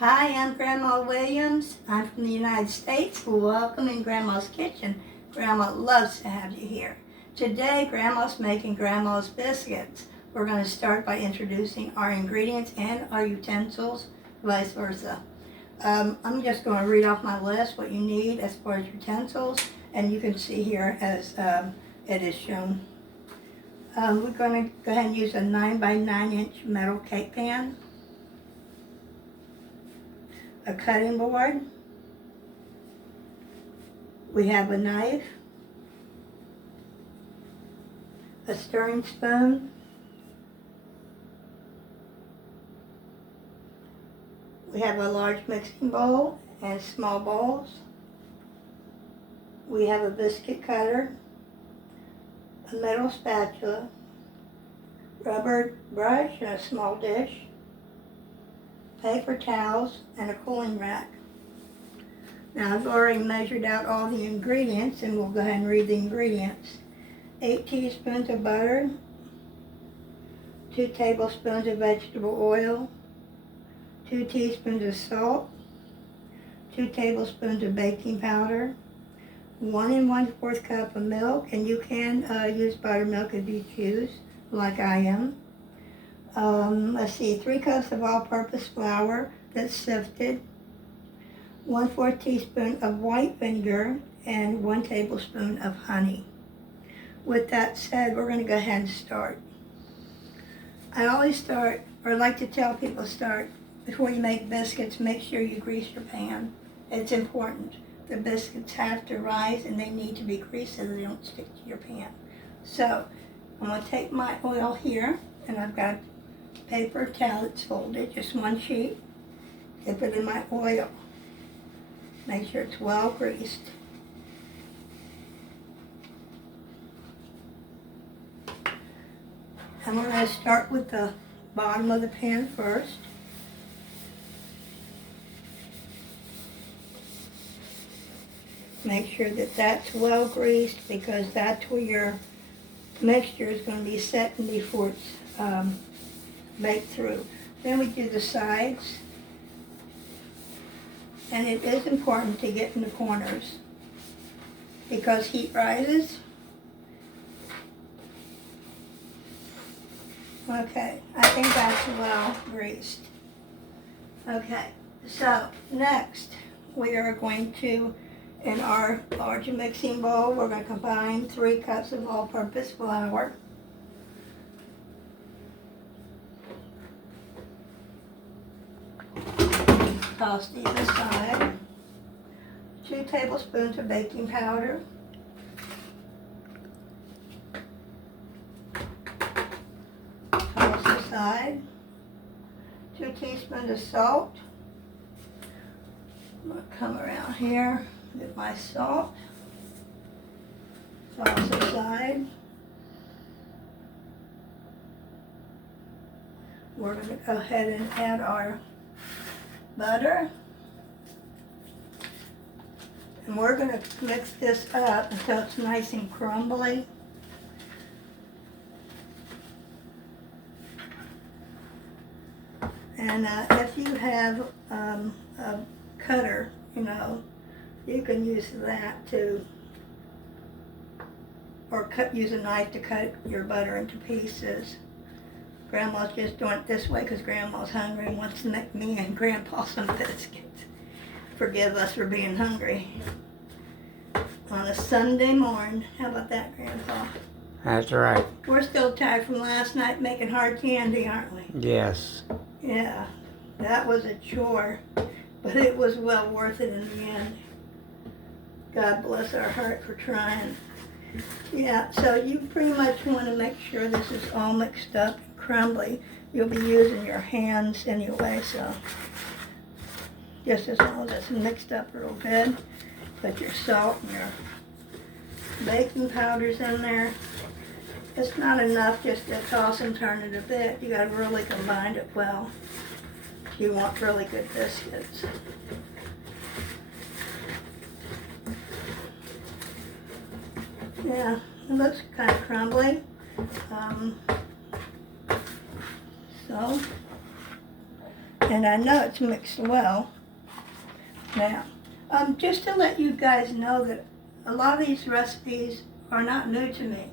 Hi, I'm Grandma Williams. I'm from the United States. Welcome in Grandma's kitchen. Grandma loves to have you here. Today, Grandma's making Grandma's biscuits. We're going to start by introducing our ingredients and our utensils, vice versa. I'm just going to read off my list what you need as far as utensils, and you can see here as it is shown. We're going to go ahead and use a 9 by 9 inch metal cake pan, a cutting board, we have a knife, a stirring spoon, we have a large mixing bowl and small bowls, we have a biscuit cutter, a metal spatula, rubber brush and a small dish, paper towels, and a cooling rack. Now I've already measured out all the ingredients, and we'll go ahead and read the ingredients. 8 teaspoons of butter, 2 tablespoons of vegetable oil, 2 teaspoons of salt, 2 tablespoons of baking powder, 1 1/4 cup of milk, and you can use buttermilk if you choose, like I am. Let's see, 3 cups of all-purpose flour that's sifted, 1/4 teaspoon of white vinegar, and 1 tablespoon of honey. With that said, we're going to go ahead and start. I always start, or like to tell people start, before you make biscuits, make sure you grease your pan. It's important. The biscuits have to rise and they need to be greased so they don't stick to your pan. So, I'm going to take my oil here, and I've got paper towel that's folded, just one sheet. Dip it in my oil. Make sure it's well greased. And we're going to start with the bottom of the pan first. Make sure that that's well greased, because that's where your mixture is going to be setting before it's baked through. Then we do the sides, and it is important to get in the corners because heat rises. Okay, I think that's well greased. Okay, so next we are going to, in our large mixing bowl, we're going to combine 3 cups of all-purpose flour, tossed either side, 2 tablespoons of baking powder, tossed aside, 2 teaspoons of salt. I'm going to come around here, get my salt, toss aside. We're going to go ahead and add our butter, and we're going to mix this up until it's nice and crumbly. And if you have a cutter, you can use that to, or use a knife to cut your butter into pieces. Grandma's just doing it this way because Grandma's hungry and wants to make me and Grandpa some biscuits. Forgive us for being hungry on a Sunday morning. How about that, Grandpa? That's right. We're still tired from last night making hard candy, aren't we? Yes. Yeah, that was a chore, but it was well worth it in the end. God bless our heart for trying. Yeah, so you pretty much want to make sure this is all mixed up and crumbly. You'll be using your hands anyway, so just as long as it's mixed up real good. Put your salt and your baking powders in there. It's not enough just to toss and turn it a bit. You got to really combine it well if you want really good biscuits. Yeah, it looks kind of crumbly. So And I know it's mixed well. Now, just to let you guys know that a lot of these recipes are not new to me.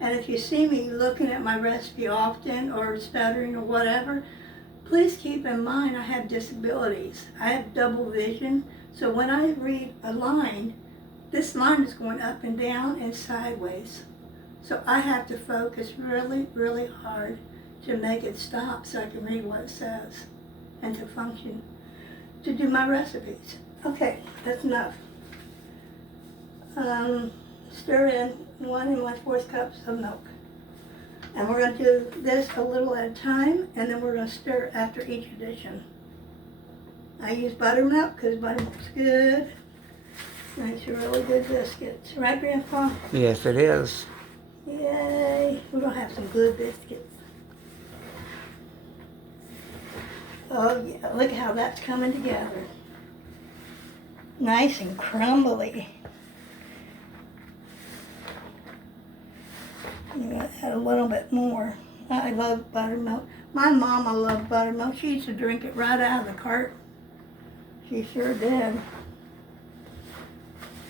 And if you see me looking at my recipe often or stuttering or whatever, please keep in mind I have disabilities. I have double vision, so when I read a line, this line is going up and down and sideways. So I have to focus really, really hard to make it stop so I can read what it says and to function, to do my recipes. Okay, that's enough. Stir in 1 1/4 cups of milk. And we're going to do this a little at a time, and then we're going to stir after each addition. I use buttermilk because buttermilk's good. Makes really good biscuits. Right, Grandpa? Yes, it is. Yay! We're going to have some good biscuits. Oh yeah, look how that's coming together. Nice and crumbly. I'm going to add a little bit more. I love buttermilk. My mama loved buttermilk. She used to drink it right out of the cart. She sure did.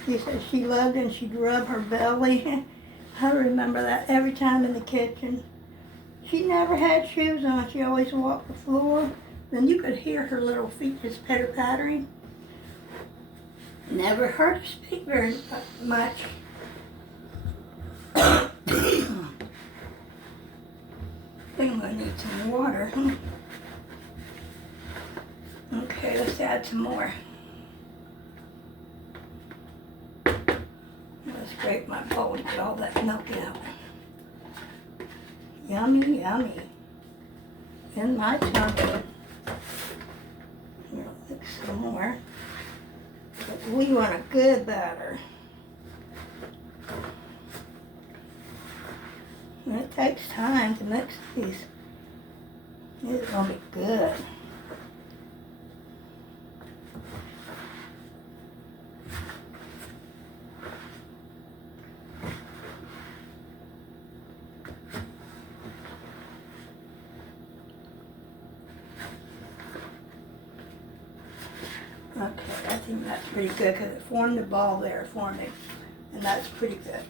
She said she loved it and she'd rub her belly. I remember that every time in the kitchen. She never had shoes on. She always walked the floor. Then you could hear her little feet just pitter-pattering. Never heard her speak very much. I think I'm going to need some water. Okay, let's add some more. Let's scrape my bowl and get all that milk out. Yummy, yummy. In my tummy. Here, mix some more. But we want a good batter. And it takes time to mix these. It's going to be good. Okay, I think that's pretty good because it formed a ball there for me. And that's pretty good.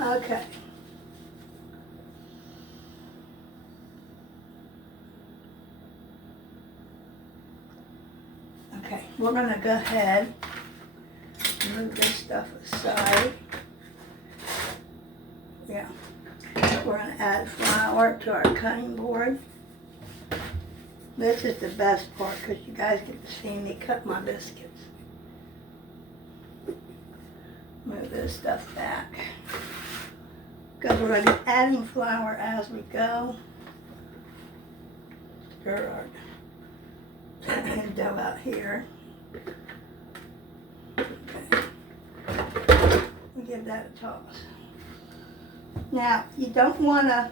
Okay. Okay, we're going to go ahead and move this stuff aside. Yeah. We're going to add flour to our cutting board. This is the best part because you guys get to see me cut my biscuits. Move this stuff back. Because we're going to be adding flour as we go. Stir our dough out here. Okay. We give that a toss. Now, you don't want to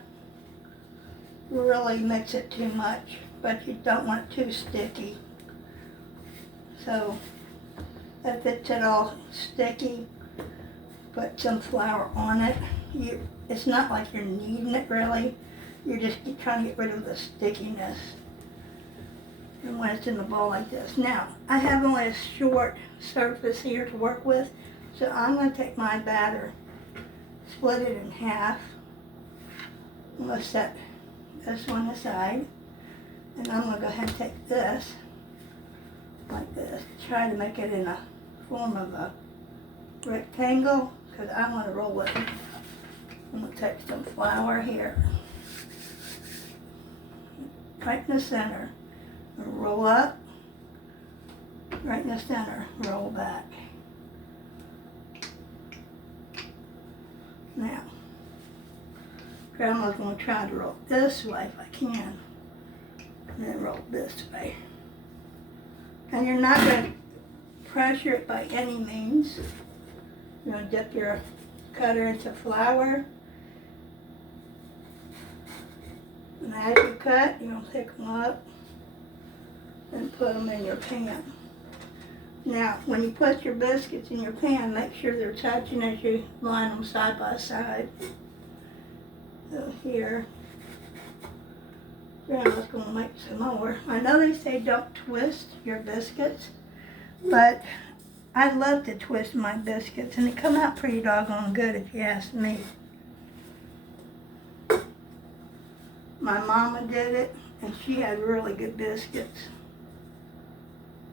really mix it too much, but you don't want it too sticky. So, if it's at all sticky, put some flour on it. It's not like you're kneading it really. You're just trying to get rid of the stickiness. And when it's in the bowl like this. Now, I have only a short surface here to work with, so I'm going to take my batter, split it in half. I'm going to set this one aside, and I'm going to go ahead and take this, like this, try to make it in a form of a rectangle, because I want to roll it. I'm going to take some flour here, right in the center. Roll up, right in the center, roll back. Now, Grandma's going to try to roll this way if I can, and then roll this way. And you're not going to pressure it by any means. You're going to dip your cutter into flour. And as you cut, you're going to pick them up and put them in your pan. Now, when you put your biscuits in your pan, make sure they're touching as you line them side by side. So here, Grandma's gonna make some more. I know they say don't twist your biscuits, but I love to twist my biscuits, and they come out pretty doggone good if you ask me. My mama did it, and she had really good biscuits.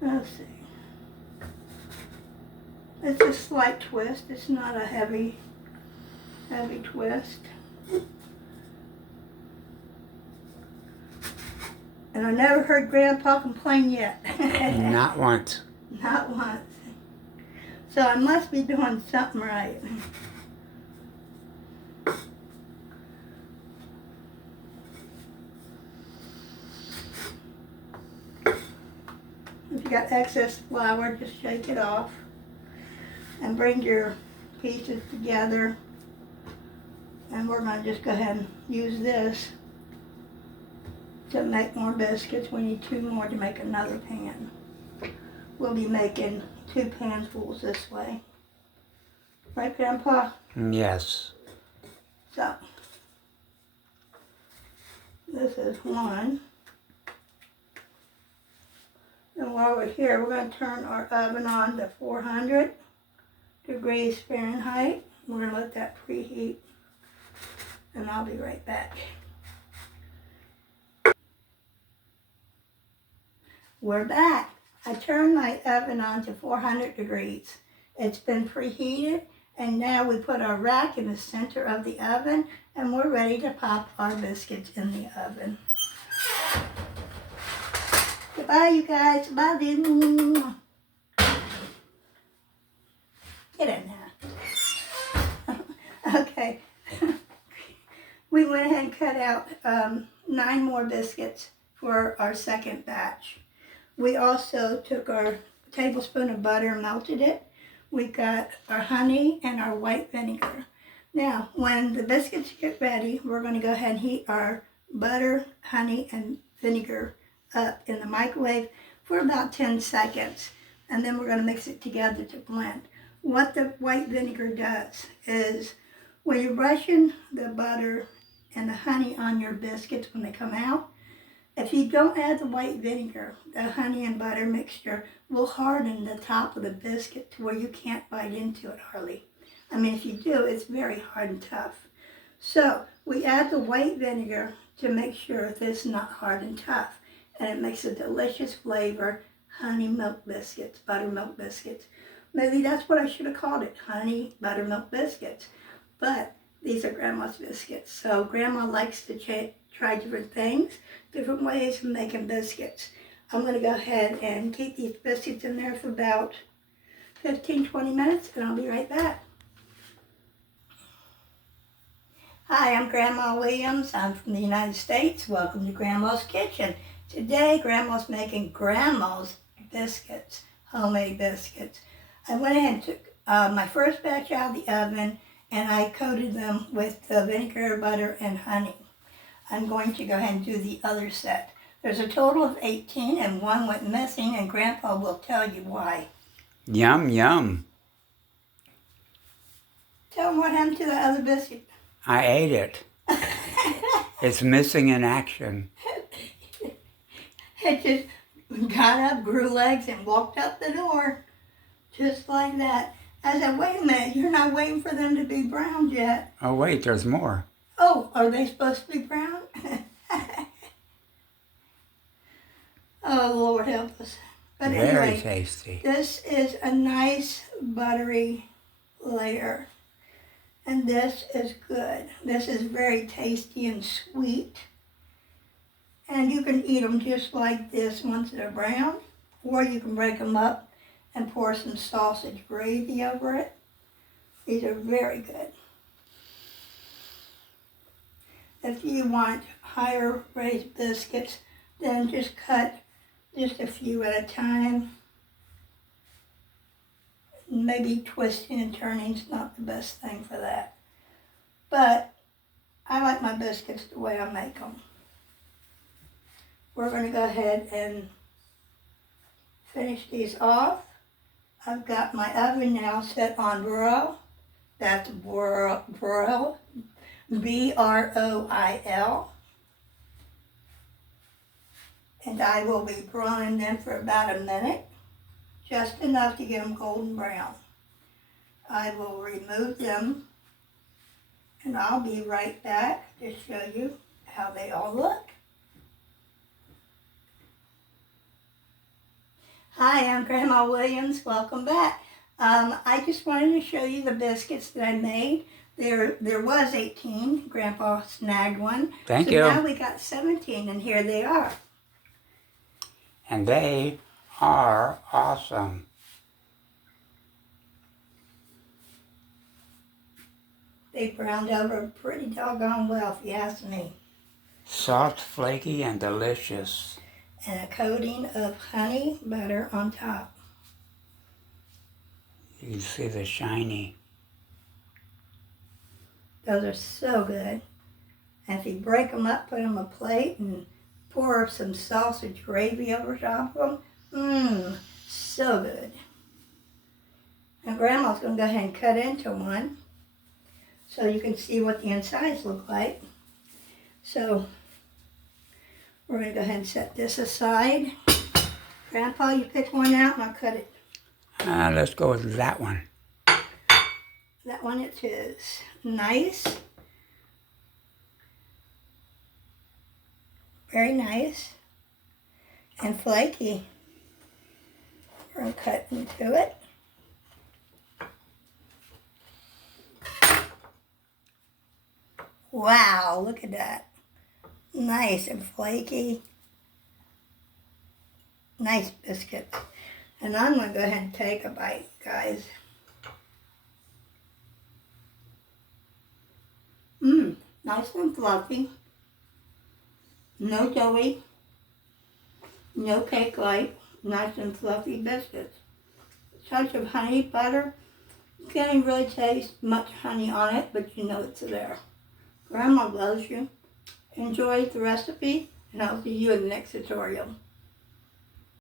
Let's see. It's a slight twist. It's not a heavy twist. And I never heard Grandpa complain yet. Not once. Not once. So I must be doing something right. If you got excess flour, just shake it off and bring your pieces together. And we're going to just go ahead and use this to make more biscuits. We need 2 more to make another pan. We'll be making 2 panfuls this way. Right, Grandpa? Yes. So, this is 1. And while we're here, we're going to turn our oven on to 400 degrees Fahrenheit. We're going to let that preheat, and I'll be right back. We're back. I turned my oven on to 400 degrees. It's been preheated, and now we put our rack in the center of the oven, and we're ready to pop our biscuits in the oven. Goodbye, you guys. Bye, dude. Get in there. Okay. We went ahead and cut out 9 more biscuits for our second batch. We also took our tablespoon of butter and melted it. We got our honey and our white vinegar. Now, when the biscuits get ready, we're going to go ahead and heat our butter, honey, and vinegar up in the microwave for about 10 seconds. And then we're going to mix it together to blend. What the white vinegar does is when you're brushing the butter and the honey on your biscuits when they come out, if you don't add the white vinegar, the honey and butter mixture will harden the top of the biscuit to where you can't bite into it hardly. I mean, if you do, it's very hard and tough. So we add the white vinegar to make sure that it's not hard and tough. And it makes a delicious flavor, honey milk biscuits, buttermilk biscuits. Maybe that's what I should have called it, honey buttermilk biscuits. But these are Grandma's biscuits. So Grandma likes to try different things, different ways of making biscuits. I'm going to go ahead and keep these biscuits in there for about 15-20 minutes, and I'll be right back. Hi, I'm Grandma Williams. I'm from the United States. Welcome to Grandma's Kitchen. Today, Grandma's making Grandma's biscuits, homemade biscuits. I went ahead and took my first batch out of the oven, and I coated them with the vinegar, butter, and honey. I'm going to go ahead and do the other set. There's a total of 18, and 1 went missing, and Grandpa will tell you why. Yum, yum. Tell him what happened to the other biscuit. I ate it. It's missing in action. It just got up, grew legs, and walked out the door. Just like that. I said, wait a minute, you're not waiting for them to be browned yet. Oh, wait, there's more. Oh, are they supposed to be brown? Oh, Lord help us. But Very anyway, tasty. this is a nice buttery layer. And this is good. This is very tasty and sweet. And you can eat them just like this once they're brown. Or you can break them up and pour some sausage gravy over it. These are very good. If you want higher raised biscuits, then just cut just a few at a time. Maybe twisting and turning is not the best thing for that. But I like my biscuits the way I make them. We're going to go ahead and finish these off. I've got my oven now set on broil. That's broil, B-R-O-I-L. And I will be broiling them for about a minute, just enough to get them golden brown. I will remove them, and I'll be right back to show you how they all look. Hi, I'm Grandma Williams. Welcome back. I just wanted to show you the biscuits that I made. There was 18. Grandpa snagged one. Thank so you. Now we got 17, and here they are. And they are awesome. They browned over pretty doggone well, if you ask me. Soft, flaky, and delicious. And a coating of honey butter on top. You can see the shiny. Those are so good. And if you break them up, put them on a plate and pour some sausage gravy over top of them. So good. Now Grandma's going to go ahead and cut into one so you can see what the insides look like. So we're going to go ahead and set this aside. Grandpa, you pick one out and I'll cut it. Let's go with that one. That one it is. Nice. Very nice. And flaky. We're going to cut into it. Wow, look at that. Nice and flaky. Nice biscuits. And I'm going to go ahead and take a bite, guys. Nice and fluffy. No doughy. No cake-like. Nice and fluffy biscuits. Touch of honey butter. You can't even really taste much honey on it, but you know it's there. Grandma loves you. Enjoy the recipe, and I'll see you in the next tutorial.